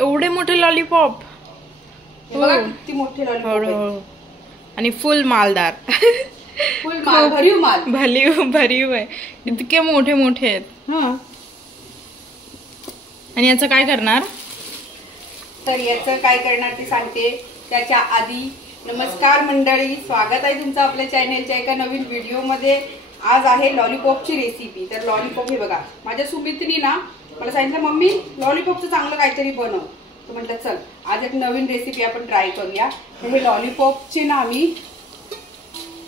एवढे मोठे लॉलीपॉप, किती मोठे लॉलीपॉप आणि फुल मालदार, फुल माल, भरीव माल, भरीव आहे, इतके मोठे मोठे आहेत. आणि याचं काय करणार? तर याचं काय करणार ते सांगते. त्याच्या आधी नमस्कार मंडळी, स्वागत आहे तुमचं आपल्या चॅनेलच्या एका नवीन व्हिडिओ मध्ये. आज आहे लॉलीपॉपची रेसिपी. तर लॉलीपॉप हे बघा, माझ्या सुमितनी ना मला सांगितलं मम्मी लॉलीपॉपचं चांगलं काहीतरी बनव. तर म्हटलं चल आज एक नवीन रेसिपी आपण ट्राय करूया. तर हे लॉलीपॉपचे ना आम्ही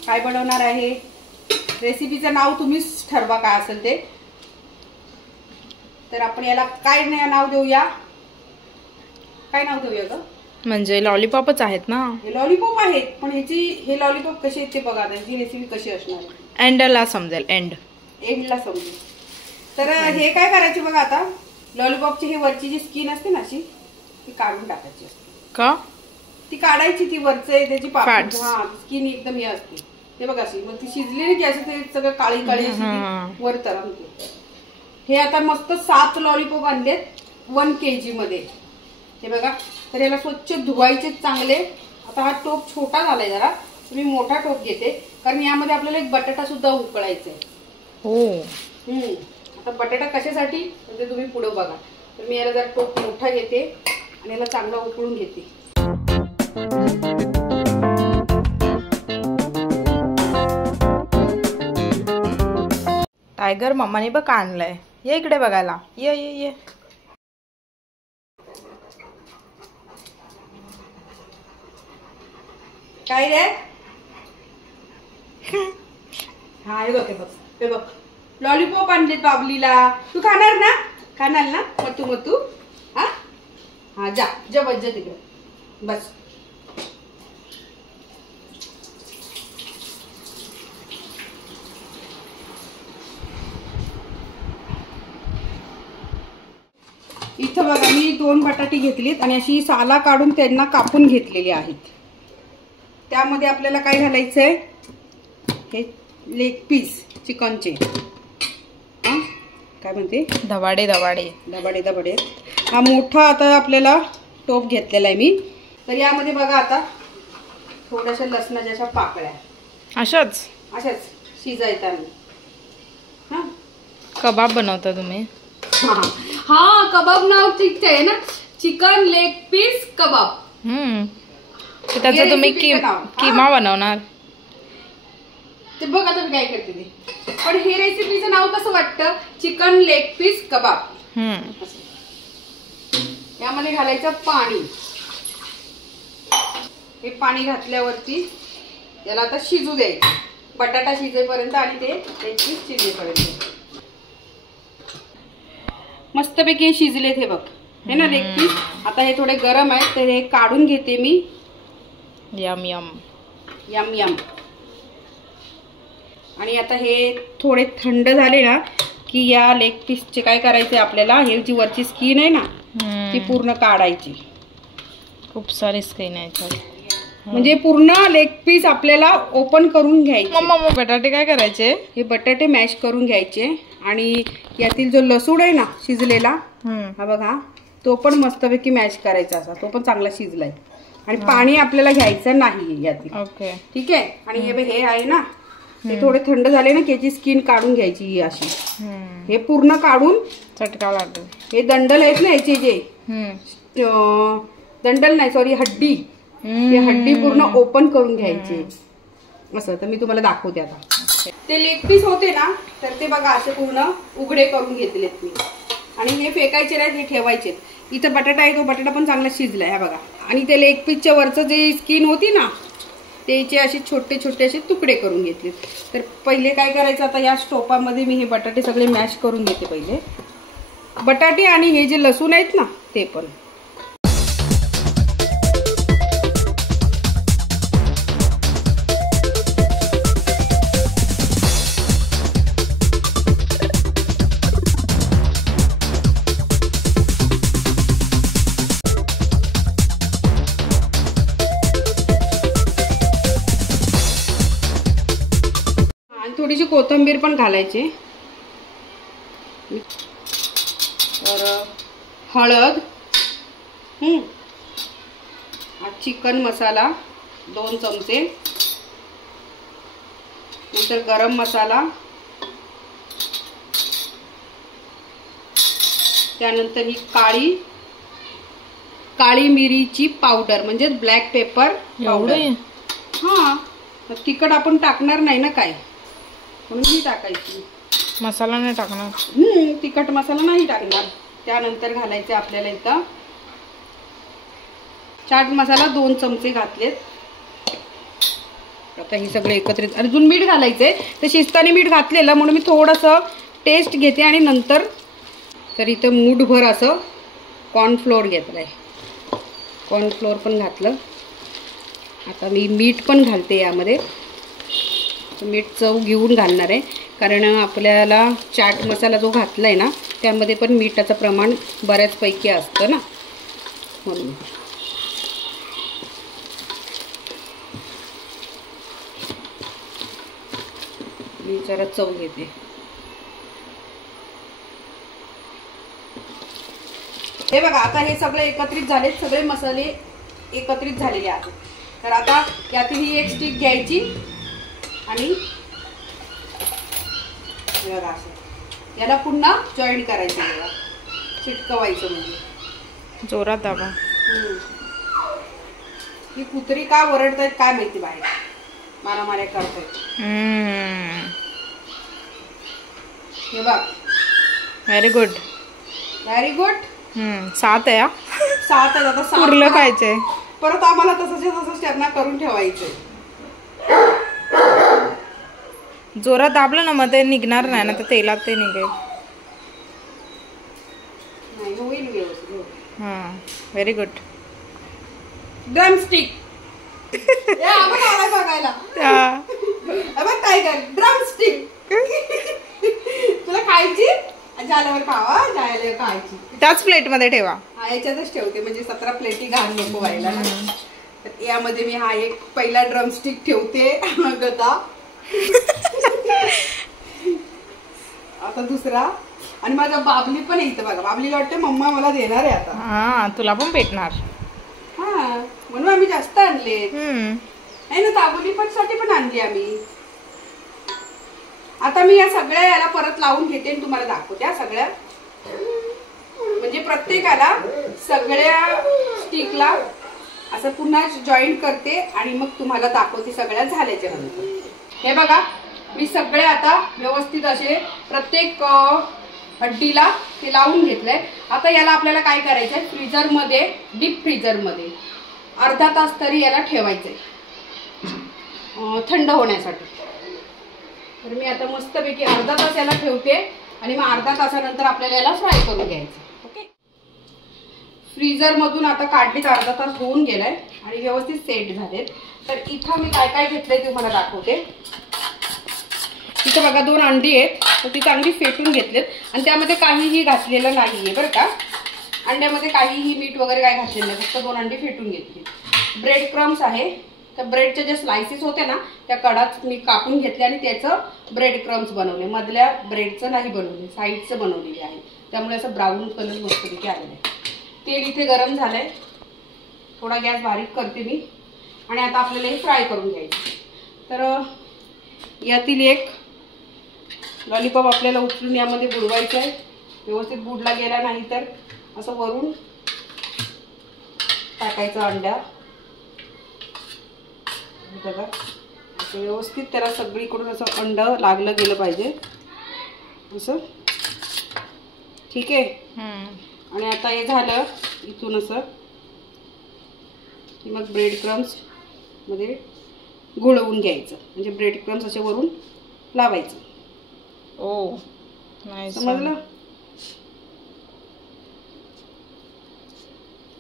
काय बनवणार आहे, रेसिपीचं नाव तुम्हीच ठरवा काय असेल ते. तर आपण याला काय नाव देऊया, काय नाव देऊया ग? म्हणजे लॉलीपॉपच आहेत ना, हे लॉलीपॉप आहेत, पण हे लॉलीपॉप कसे आहेत ते बघा. त्याची रेसिपी कशी असणार आहे एंडला समजेल, एंडला समजेल. तर हे काय करायचे बघा, आता लॉलीपॉपची ही वरची जी स्किन असते ना अशी, ती काढून टाकायची असते. का ती काढायची, ती वरचे त्याची स्किन एकदम हे असते ते बघा अशी. मग ती शिजली की असं ते सगळं काळी काळी वर तरंगते. हे आता मस्त 7 लॉलीपॉप आणलेत 1 kg मध्ये. हे बघा, तर याला स्वच्छ धुवायचे चांगले. आता हा टोप छोटा झालाय जरा, मी मोठा टोप घेते कारण यामध्ये आपल्याला एक बटाटा सुद्धा उकळायचा आहे. हो. आता बटाटा कशासाठी ते तुम्ही पुढे बघा. तर मी याला जरा टोप मोठा घेते आणि याला चांगला उकळून घेते. टायगर मम्माने बघ आणलंय, ये इकडे बघायला, ये ये ये. काय रे? हा हे बघ, हे बघ लॉलीपॉप आणलेत बाबलीला. तू खाणार ना? खाणार ना मतू? हा हा, जा बस, जा तिकडे बस. इथं बघा मी 2 बटाटे घेतलीत आणि अशी साला काढून त्यांना कापून घेतलेली आहेत. त्यामध्ये आपल्याला काय घालायचंय, हे लेग पीस चिकनचे, काय म्हणते, दबाडे. हा मोठा आता आपल्याला टोप घेतलेला आहे मी. तर यामध्ये बघा आता थोड्याशा लसणाच्या अशा पाकळ्या अशाच शिजायचा मी. हा, कबाब बनवता तुम्ही? हा कबाब नाव ठीक आहे ना, चिकन लेग पीस कबाब. त्याचं तुम्ही किमा बनवणार ते बघ. आता मी काय करते ते, पण हे रेसिपीचं नाव कसं वाटतं, चिकन लेग पीस कबाब. यामध्ये घालायचं पाणी. हे पाणी घातल्यावरती याला आता शिजू द्यायचं, बटाटा शिजेपर्यंत आणि ते लेग पीस शिजेपर्यंत. मस्तपैकी हे शिजलेत हे बघ, हे ना लेग पीस. आता हे थोडे गरम आहेत तर हे काढून घेते मी. Yum yum yum yum. आणि आता हे थोडे थंड झाले ना की या लेग पीसचे काय करायचे आपल्याला, हे जी वरची स्किन आहे ना ती पूर्ण काढायची. खूप सारी स्किन आहे, म्हणजे पूर्ण लेग पीस आपल्याला ओपन करून घ्यायचे. मम्मा बटाटे काय करायचे, हे बटाटे मॅश करून घ्यायचे आणि यातील जो लसूण आहे ना शिजलेला, हा बघा, तो पण मस्तपैकी मॅश करायचा असा, तो पण चांगला शिजलाय. आणि पाणी आपल्याला घ्यायचं नाही यातील. ओके, ठीक आहे. आणि हे आहे ना, हे थोडे थंड झाले ना की याची स्किन काढून घ्यायची ही अशी. हे पूर्ण काढून चटका लागेल. हे दंडल आहेत ना याचे, जे दंडल नाही सॉरी हड्डी, ते हड्डी पूर्ण ओपन करून घ्यायची असं. तर मी तुम्हाला दाखवते आता. ते लेग पीस होते ना, तर ते बघा असे पूर्ण उघडे करून घेतलेत मी. आणि हे फेकायचे नाहीत, हे ठेवायचे. इथं बटाटा आहे, तो बटाटा पण चांगला शिजलाय हा बघा. आणि ते लेग पीसच्या वरचं जे स्किन होती ना त्याचे असे छोटे छोटे असे तुकडे करून घेतले. तर पहिले काय करायचं, आता या स्टोपामध्ये मी हे बटाटे सगळे मॅश करून घेते पहिले, बटाटे आणि हे जे लसूण आहेत ना ते पण. थोडीशी कोथिंबीर पण घालायची. तर हळद, हा चिकन मसाला 2 चमचे, नंतर गरम मसाला, त्यानंतर ही काळी मिरीची पावडर म्हणजे ब्लॅक पेपर पावडर. हा तिखट आपण टाकणार नाही ना काय, म्हणून ही टाकायची. मसाला नाही टाकणार. तिखट मसाला नाही टाकणार. त्यानंतर घालायचे आपल्याला इथं चाट मसाला 2 चमचे घातलेत. आता हे सगळे एकत्रित. अजून मीठ घालायचंय, तर शिजताना मीठ घातलेलं म्हणून मी थोडंसं टेस्ट घेते आणि नंतर. तर इथं मूठभर असं कॉर्नफ्लोअर घेतलंय, कॉर्नफ्लोअर पण घातलं. आता मी मीठ पण घालते यामध्ये. मीठ चव घेऊन घालणार आहे, कारण आपल्याला चाट मसाला जो घातलाय ना त्यामध्ये पण मीठाचं प्रमाण बऱ्याचपैकी असतं ना, म्हणून. मी जरा चव घेते. हे बघा, आता हे सगळे एकत्रित झाले, सगळे मसाले एकत्रित झालेले आहेत. तर आता यातील ही एक स्टिक घ्यायची आणि बघा असं याला पुन्हा जॉईंट करायचं, बघा चिटकवायचं. म्हणजे जोरात दाबा. ही कुत्री का ओरडतायत काय माहिती, बाहेर मारामाऱ्या करतायत. हे बघ, व्हेरी गुड, व्हेरी गुड. 7 आहे. 7 आहे. आता 7 पुरलं पाहिजे. परत आम्हाला तसंच त्यांना करून ठेवायचं. जोरात दाबलं ना मग ते निघणार नाही ना, तर तेलात ते निघेल. नाही होईल व्यवस्थित. Very good. ड्रमस्टिक बघायला काय कर. ड्रमस्टिक तुला खायची, झाल्यावर खावा, जायला खायची. त्याच प्लेट मध्ये ठेवा. याच्यातच ठेवते, म्हणजे 17 प्लेटी घाण नको व्हायला. तर यामध्ये मी हा एक पहिला ड्रमस्टिक ठेवते. आता दुसरा. आणि माझा बाबली पण इथं बघा. बाबलीला वाटतं मम्मा मला देणार आहे आता. हा, तुला पण भेटणार. हा, म्हणून आम्ही जास्त आणले आहे ना. दाबोली पण साठी पण आणली आम्ही. आता मी या सगळ्या याला परत लावून घेते आणि तुम्हाला दाखवते. या सगळ्या म्हणजे प्रत्येकाला सगळ्या स्टिकला असं पुन्हा जॉईंट करते आणि मग तुम्हाला दाखवते सगळ्या झाल्याच्या नंतर. हे बघा, मी सगळे आता व्यवस्थित असे प्रत्येक हड्डीला ते लावून घेतलंय. आता याला आपल्याला काय करायचंय, फ्रीजरमध्ये, डीप फ्रीजरमध्ये अर्धा तास तरी याला ठेवायचंय थंड होण्यासाठी. तर मी आता मस्तपैकी अर्धा तास याला ठेवते आणि मग अर्धा तासानंतर आपल्याला याला फ्राय करून घ्यायचं. ओके. फ्रीजरमधून आता काढलीच, अर्धा तास होऊन गेलाय आणि व्यवस्थित सेट झालेत. तर इथं मी काय काय घेतलंय ते तुम्हाला दाखवते. इथं बघा 2 अंडी आहेत, तर ती चांगली फेटून घेतलेत आणि त्यामध्ये काहीही घातलेलं नाहीये बरं का. अंड्यामध्ये काहीही मीठ वगैरे काय घातलेलं नाही, फक्त 2 अंडी फेटून घेतली. ब्रेड क्रम्स आहे, तर ब्रेडचे जे स्लायसेस होते ना त्या कडाच मी कापून घेतले आणि त्याचं ब्रेड क्रम्स बनवले. मधल्या ब्रेडचं नाही बनवले, साईडचं बनवलेले आहे. त्यामुळे असं ब्राऊन कलर मस्तपैकी आलेलं आहे. तेल इथे गरम झालंय, थोडा गॅस बारीक करते मी आणि आता आपल्याला हे फ्राय करून घ्यायचं. तर यातील एक लॉलीपॉप आपल्याला उचलून यामध्ये बुडवायचं आहे. व्यवस्थित बुडला गेला नाही तर असं वरून टाकायचं अंड्या. बघा असं व्यवस्थित त्याला सगळीकडून असं अंड लागलं गेलं पाहिजे असं. ठीक आहे. आणि आता हे झालं इथून असं की मग ब्रेड क्रम्स मध्ये घोळवून घ्यायचं, म्हणजे ब्रेड क्रम्स असे वरून लावायचं. ओ नाईस. समजलं.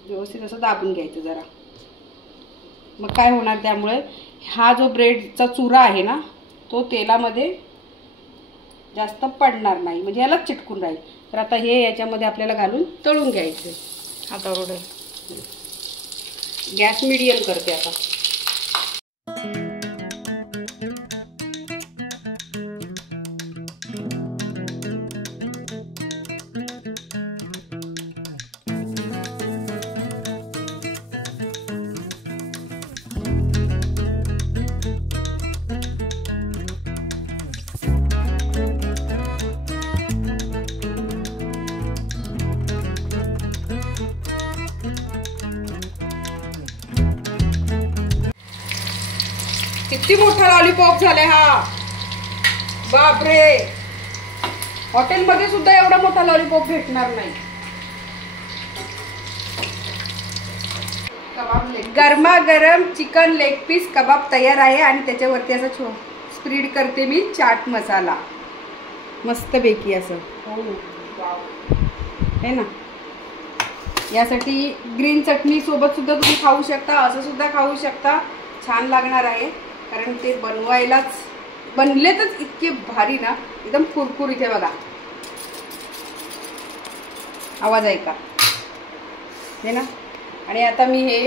व्यवस्थित असं दाबून घ्यायचं जरा. मग काय होणार, त्यामुळे हा जो ब्रेडचा चुरा आहे ना तो तेलामध्ये जास्त पडणार नाही, म्हणजे याला चिटकून राहील. तर आता हे याच्यामध्ये आपल्याला घालून तळून घ्यायचं. आता गॅस मीडियम करते आता. किती मोठा लॉलीपॉप झालाय हा, बापरे. हॉटेलमध्ये सुद्धा एवढा मोठा लॉलीपॉप भेटणार नाही. गरमागरम चिकन लेग पीस कबाब तयार आहे आणि त्याच्यावरती असं स्प्रेड करते मी चाट मसाला मस्तपैकी असं. है ना. यासाठी ग्रीन चटणी सोबत सुद्धा तुम्ही खाऊ शकता, असं सुद्धा खाऊ शकता. छान लागणार आहे कारण ते बनलेतच इतके भारी ना, एकदम कुरकुरीत आहे बघा. आवाज आहे का, है ना. आणि आता मी हे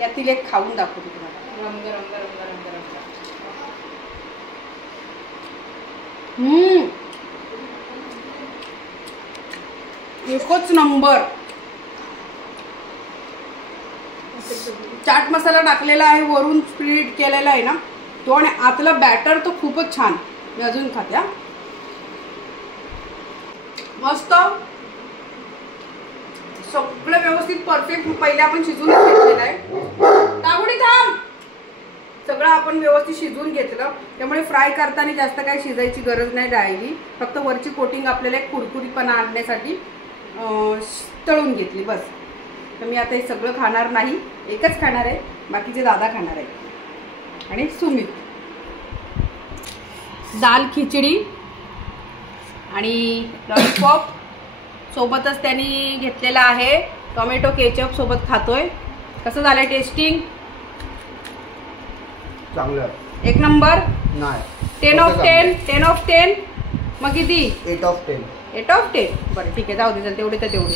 यातील एक खाऊन दाखवते तुम्हाला. गरम गरम गरम गरम गरम. एकच नंबर. चाट मसाला टाकलेला आहे, वरून स्प्रेड केलेला आहे ना तो, आणि आतला बॅटर तो खूपच छान. मी अजून खाते. मस्त सगळं व्यवस्थित परफेक्ट. पहिले आपण शिजवूनच घेतलेलं आहे. तागुडी थांब. सगळं आपण व्यवस्थित शिजवून घेतलं, त्यामुळे फ्राय करताना जास्त काही शिजायची गरज नाही राहिली. फक्त वरची कोटिंग आपल्याला एक कुरकुरीतपणा आणण्यासाठी तळून घेतली बस. तर मी आता हे सगळं खाणार नाही, एकच खाणार आहे, बाकीचे दादा खाणार आहे. आणि सुमित दाल खिचडी आणि लॉलीपॉप सोबतच त्यांनी घेतलेला आहे. टोमॅटो केचप सोबत खातोय. कसं झालंय टेस्टिंग? चांगलं. एक नंबर. नाही 10 ऑफ 10. 10 ऑफ 10. मग किती? 8 ऑफ 10. 8 ऑफ 10. बरं ठीक आहे, जाऊ दे, तेवढे तर तेवढे.